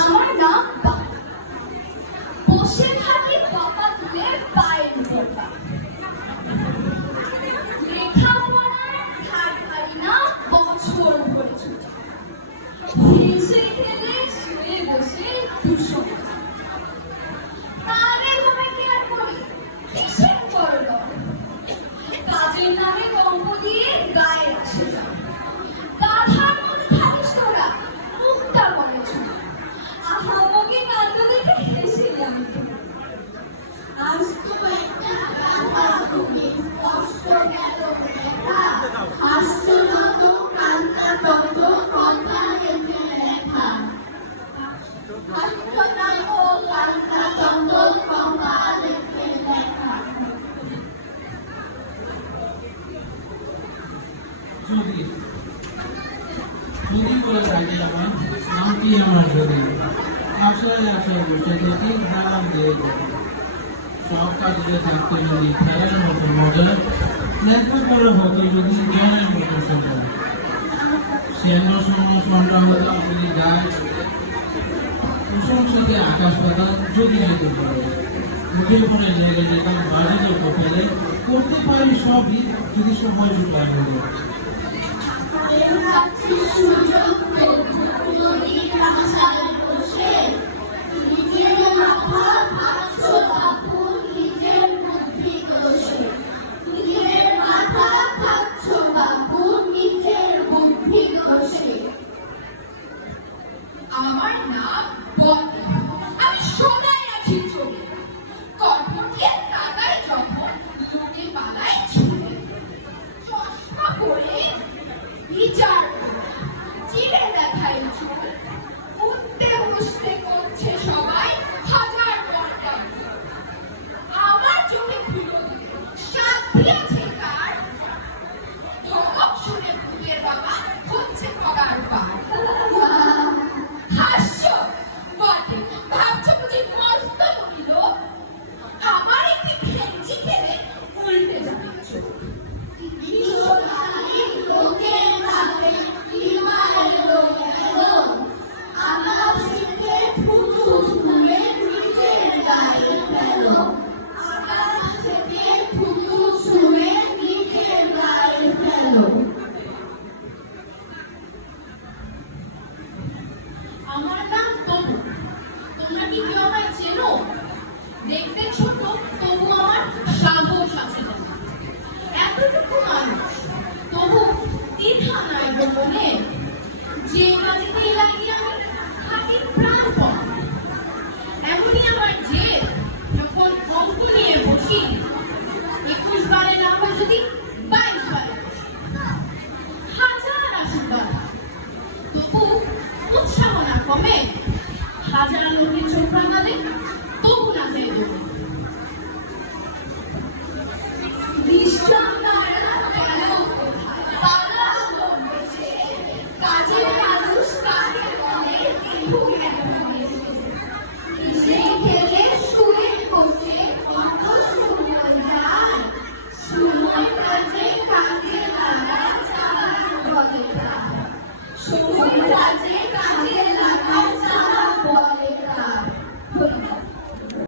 আমার নাম বসে থাকি বাবা তুলের পায়ের বোটা লেখাপড়ার ধার ধারি না বছর ভরে ছুটি হেসে খেলে শুয়ে বসে দুশো তারে ভাবে কি আর করি কিসের করল কাজের নামে গল্প দিয়ে গায়ে আসে যা গাধার মধ্যে থাকিস তোরা মুখটা করেছ আহামকে কান্দ দেখে হেসে যাবি আজ তো একটা গাধা তুমি কষ্ট গেল লেখা হাসছে যত কান্না তত কথা এতে লেখা হাসছো না ও কান্না তত কথা এতে লেখা যদি বলে থাকি আমার নামটি আমার যদি আশায় আশায় বসে থেকে দাঁড়ান দিয়ে যাবে সব কাজে থাকতে যদি খেলার মতো মজা লেখাপড়া হতো যদি জ্ঞানের মতো সন্ধ্যা সেন সন্ধ্যা হতো আপনি গায়ে প্রশংসাতে আকাশ পাতা যদি যেতে পারে মুখের উপরে লেগে যেতাম বাড়ি যত ফেলে করতে পারি সবই যদি সময় জুটায় হলো সুযোগ নদীর আশায় বসে নিজের মাথা ভাবছো বাপু নিজের বুদ্ধি দোষে নিজের মাথা ভাবছো বাপু নিজের বুদ্ধি দোষে আমার নাম বটে আমি সোনায় আছি চোখে কর্মটির টাকায় যখন লোকে পালায় ছুটে চশমা পরে বিচার চিড়ে দেখায় চুল উঠতে বসতে করছে সবাই হাজার ঘন্টা আমার চোখে খুলো সাথী আছে কার ধমক শুনে ভূতের বাবা হচ্ছে পগার পার হাস্য বটে ভাবছো বুঝি মস্ত মরিল আমার একটি ফেঞ্চি খেলে উল্টে যাবে চোখ বিশ্বকালী লোকের ভাবে বিমারেলো এলো আকাশকে ফুটু ছুঁড়ে নিজের গায়ে ফেলো আকাশ থেকে ফুটু ছুঁড়ে নিজের গায়ে ফেলো আমার নাম তবু তোমরা কি কেউ আমায় চেনো দেখতে ছোট তবু আমার সাহস আছে এতটুকু মানুষ তবু দ্বিধা নাই গো মনে যে কাজেতেই লাগি আমি থাকি প্রাণপণ এমনই আমার যে যখন অঙ্ক